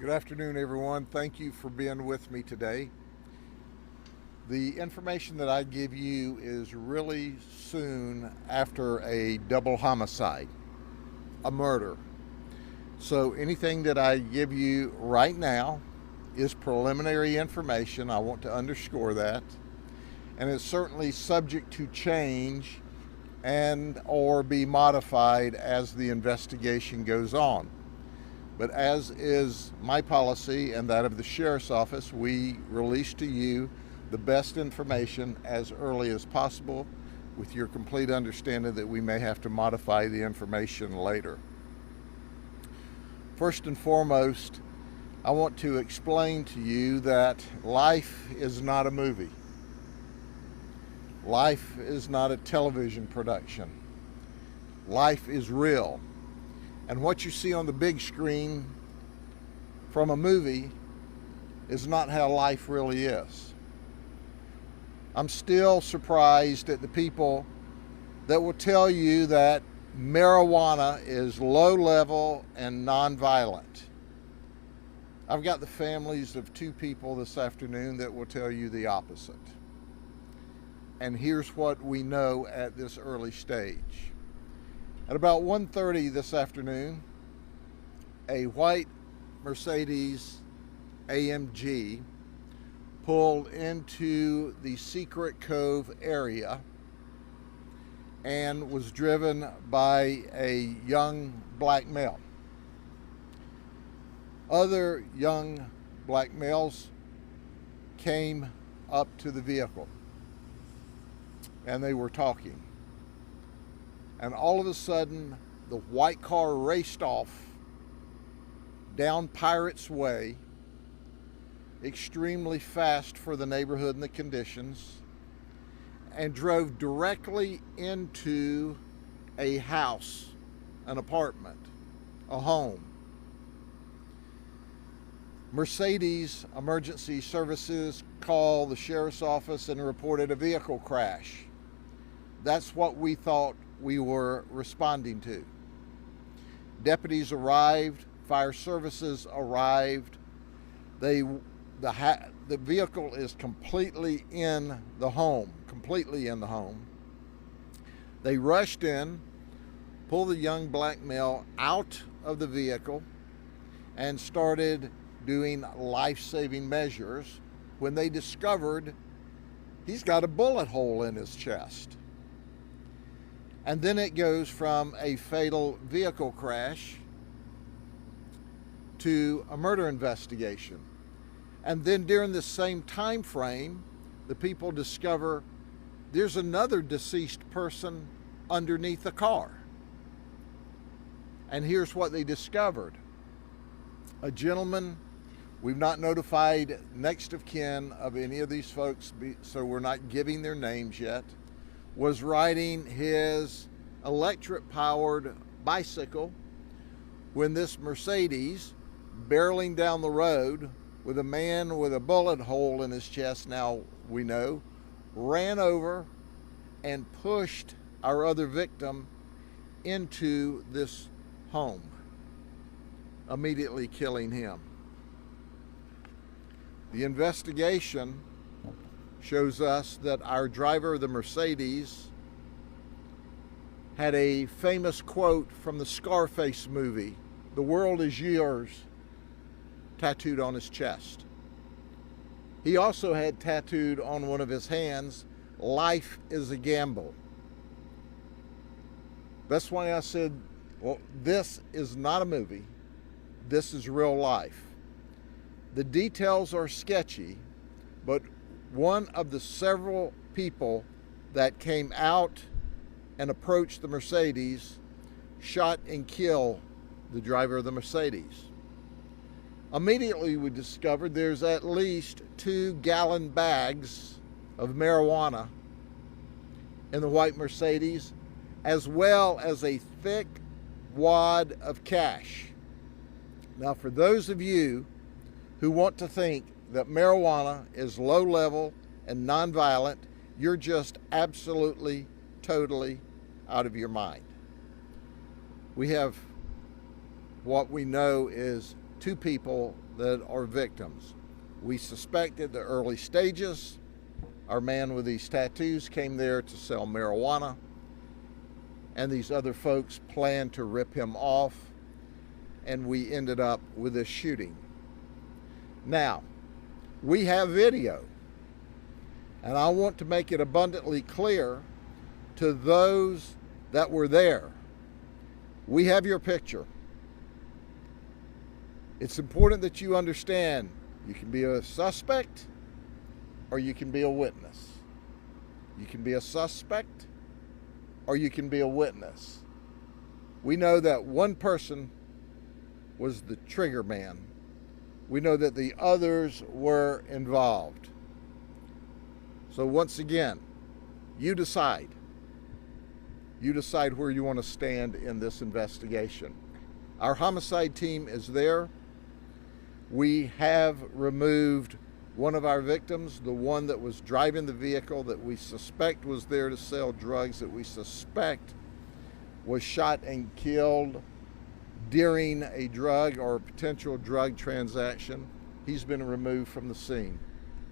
Good afternoon, everyone. Thank you for being with me today. The information that I give you is really soon after a double homicide, a murder. So anything that I give you right now is preliminary information. I want to underscore that. And it's certainly subject to change and or be modified as the investigation goes on. But as is my policy and that of the Sheriff's Office, we release to you the best information as early as possible with your complete understanding that we may have to modify the information later. First and foremost, I want to explain to you that life is not a movie. Life is not a television production. Life is real. And what you see on the big screen from a movie is not how life really is. I'm still surprised at the people that will tell you that marijuana is low level and nonviolent. I've got the families of two people this afternoon that will tell you the opposite. And here's what we know at this early stage. At about 1:30 this afternoon, a white Mercedes AMG pulled into the Secret Cove area and was driven by a young black male. Other young black males came up to the vehicle and they were talking. And all of a sudden, the white car raced off down Pirates Way, extremely fast for the neighborhood and the conditions, and drove directly into a house, an apartment, a home. Mercedes Emergency Services called the Sheriff's Office and reported a vehicle crash. That's what we thought we were responding to. Deputies arrived, fire services arrived. The vehicle is completely in the home. They rushed in, pulled the young black male out of the vehicle, and started doing life-saving measures when they discovered he's got a bullet hole in his chest. And then it goes from a fatal vehicle crash to a murder investigation. And then during the same time frame, the people discover there's another deceased person underneath the car. And here's what they discovered. A gentleman, we've not notified next of kin of any of these folks, so we're not giving their names yet, was riding his electric-powered bicycle when this Mercedes, barreling down the road with a man with a bullet hole in his chest, now we know, ran over and pushed our other victim into this home, immediately killing him. The investigation shows us that our driver of the Mercedes had a famous quote from the Scarface movie, "The world is yours," tattooed on his chest. He also had tattooed on one of his hands, "Life is a gamble." That's why I said, well, this is not a movie. This is real life. The details are sketchy, but one of the several people that came out and approached the Mercedes shot and killed the driver of the Mercedes. Immediately we discovered there's at least 2-gallon bags of marijuana in the white Mercedes, as well as a thick wad of cash. Now, for those of you who want to think that marijuana is low level and nonviolent, you're just absolutely, totally out of your mind. We have what we know is two people that are victims. We suspected the early stages. Our man with these tattoos came there to sell marijuana, and these other folks planned to rip him off, and we ended up with this shooting. Now, we have video, and I want to make it abundantly clear to those that were there. We have your picture. It's important that you understand you can be a suspect or you can be a witness. You can be a suspect or you can be a witness. We know that one person was the trigger man. We know that the others were involved. So once again, you decide. You decide where you want to stand in this investigation. Our homicide team is there. We have removed one of our victims, the one that was driving the vehicle that we suspect was there to sell drugs, that we suspect was shot and killed during a drug or potential drug transaction. He's been removed from the scene.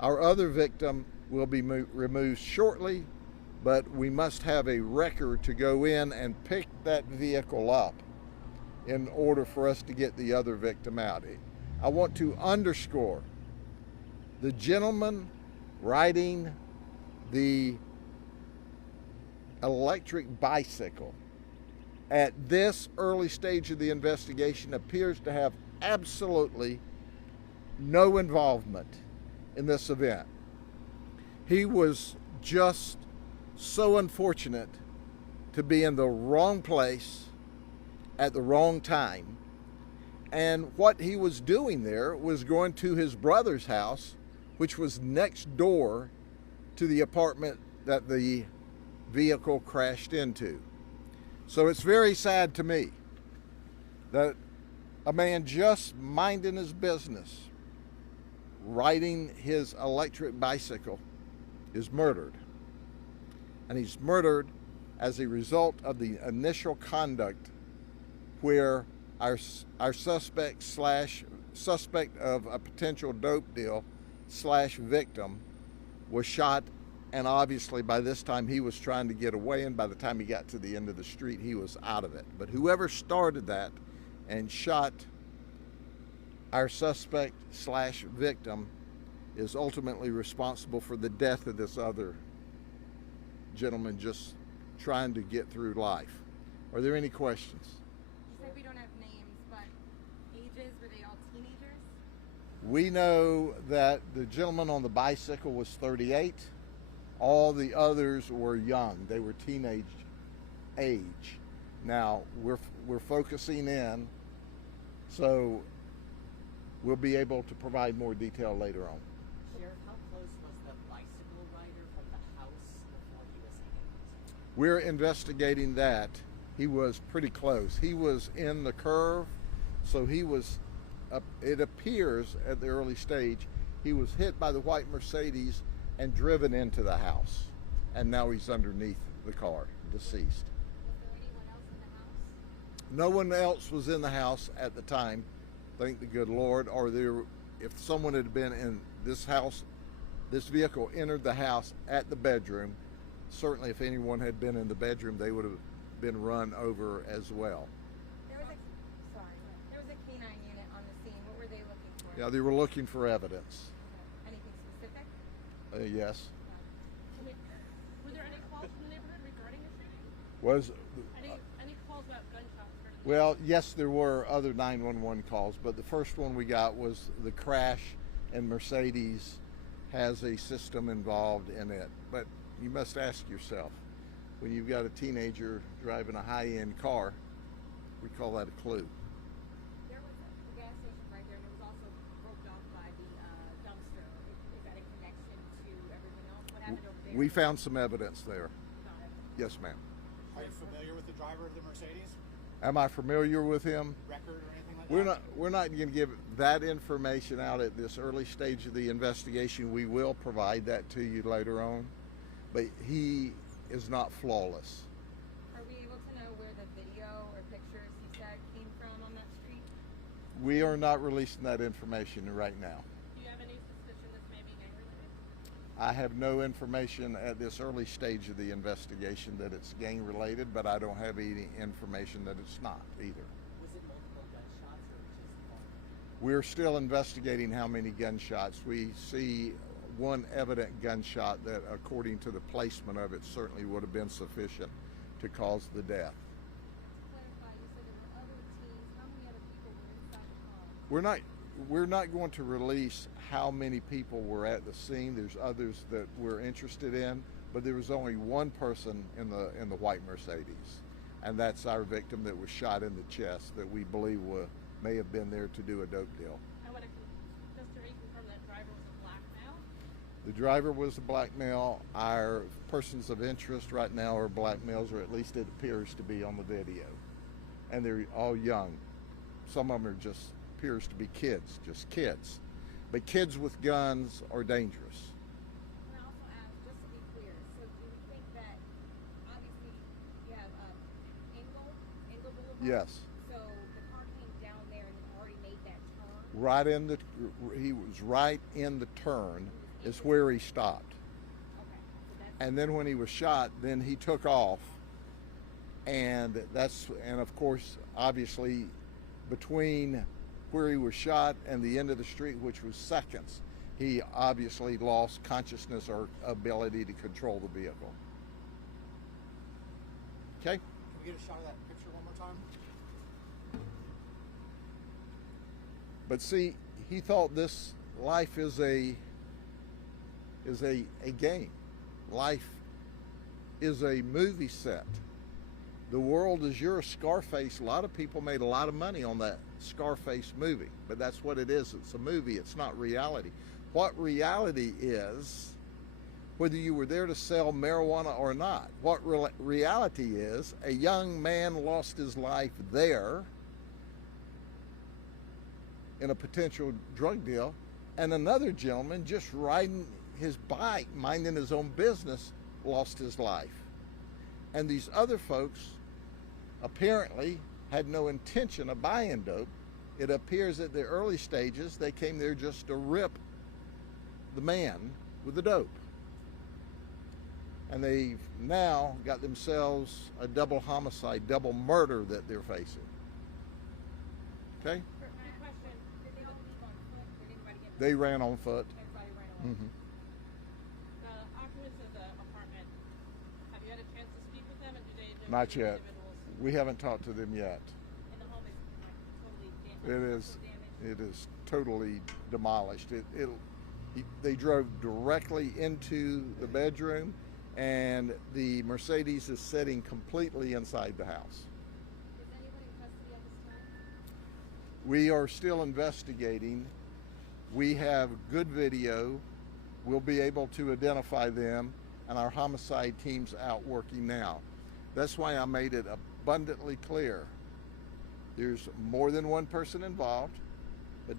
Our other victim will be removed shortly, but we must have a record to go in and pick that vehicle up in order for us to get the other victim out. I want to underscore the gentleman riding the electric bicycle at this early stage of the investigation appears to have absolutely no involvement in this event. He was just so unfortunate to be in the wrong place at the wrong time. And what he was doing there was going to his brother's house, which was next door to the apartment that the vehicle crashed into. So it's very sad to me that a man just minding his business, riding his electric bicycle, is murdered. And he's murdered as a result of the initial conduct where our suspect of a potential dope deal / victim was shot, and obviously by this time he was trying to get away, and by the time he got to the end of the street he was out of it. But whoever started that and shot our suspect / victim is ultimately responsible for the death of this other gentleman just trying to get through life. Are there any questions? You said we don't have names, but ages, were they all teenagers? We know that the gentleman on the bicycle was 38. All the others were young. They were teenage age. Now, we're focusing in, so we'll be able to provide more detail later on. Sheriff, how close was the bicycle rider from the house before he was hit? We're investigating that. He was pretty close. He was in the curve, so he was, it appears at the early stage, he was hit by the white Mercedes and driven into the house. And now he's underneath the car, deceased. Was there anyone else in the house? No one else was in the house at the time, thank the good Lord. Or if someone had been in this house, this vehicle entered the house at the bedroom, certainly if anyone had been in the bedroom, they would have been run over as well. There was a canine unit on the scene. What were they looking for? Yeah, they were looking for evidence. Anything specific? Yes. Were there any calls from the neighborhood regarding the shooting? Was Any calls about gunshots? Well, yes, there were other 911 calls, but the first one we got was the crash, and Mercedes has a system involved in it. But you must ask yourself, when you've got a teenager driving a high-end car, we call that a clue. There was a gas station right there, and it was also roped off by the dumpster. Is that a connection to everything else? What happened over there? We found some evidence there. Got it. Yes, ma'am. Are you familiar with the driver of the Mercedes? Am I familiar with him? Record or anything like that? We're not going to give that information out at this early stage of the investigation. We will provide that to you later on, but he is not flawless. Are we able to know where the video or pictures you said came from on that street? We are not releasing that information right now. Do you have any suspicion this may be gang related? I have no information at this early stage of the investigation that it's gang related, but I don't have any information that it's not either. Was it multiple gunshots or just one? We're still investigating how many gunshots. We see one evident gunshot that, according to the placement of it, certainly would have been sufficient to cause the death. To clarify, you said there were other teams. How many other people were inside the car? We're not going to release how many people were at the scene. There's others that we're interested in, but there was only one person in the white Mercedes, and that's our victim that was shot in the chest that we believe may have been there to do a dope deal. I want to just to reconfirm that driver was a black male. The driver was a black male. Our persons of interest right now are black males, or at least it appears to be on the video, and they're all young. Some of them are just appears to be kids, just kids. But kids with guns are dangerous. And I also asked, just to be clear, so do you think that, obviously, you have Engel Boulevard? Yes. So the car came down there and already made that turn? He was right in the turn is where he stopped. Okay. So that's, And then when he was shot, then he took off. And of course, obviously, between where he was shot and the end of the street, which was seconds, he obviously lost consciousness or ability to control the vehicle. Okay? Can we get a shot of that picture one more time? But see, he thought this life is a game. Life is a movie set. The world is your Scarface. A lot of people made a lot of money on that Scarface movie, but that's what it is. It's a movie. It's not reality. What reality is, whether you were there to sell marijuana or not, what reality is, a young man lost his life there in a potential drug deal, and another gentleman just riding his bike, minding his own business, lost his life. And these other folks apparently had no intention of buying dope. It appears at the early stages they came there just to rip the man with the dope. And they've now got themselves a double homicide, double murder that they're facing. Okay? my question, did they all leave on foot? Did anybody get They ran on foot. Everybody ran on foot. The occupants of the apartment, have you had a chance to speak with them, and do they know Not the yet. individuals? We haven't talked to them yet. And the home is like totally It damaged. is. It is totally demolished. They drove directly into the bedroom, and the Mercedes is sitting completely inside the house. Is anyone in custody at this time? We are still investigating. We have good video. We'll be able to identify them, and our homicide team's out working now. That's why I made it abundantly clear. There's more than one person involved, but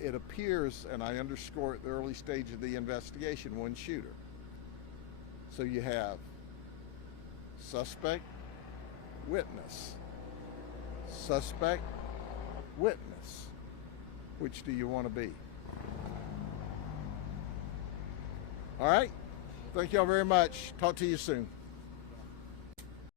it appears, and I underscore at the early stage of the investigation, one shooter. So you have suspect, witness, suspect, witness. Which do you want to be? All right. Thank y'all very much. Talk to you soon.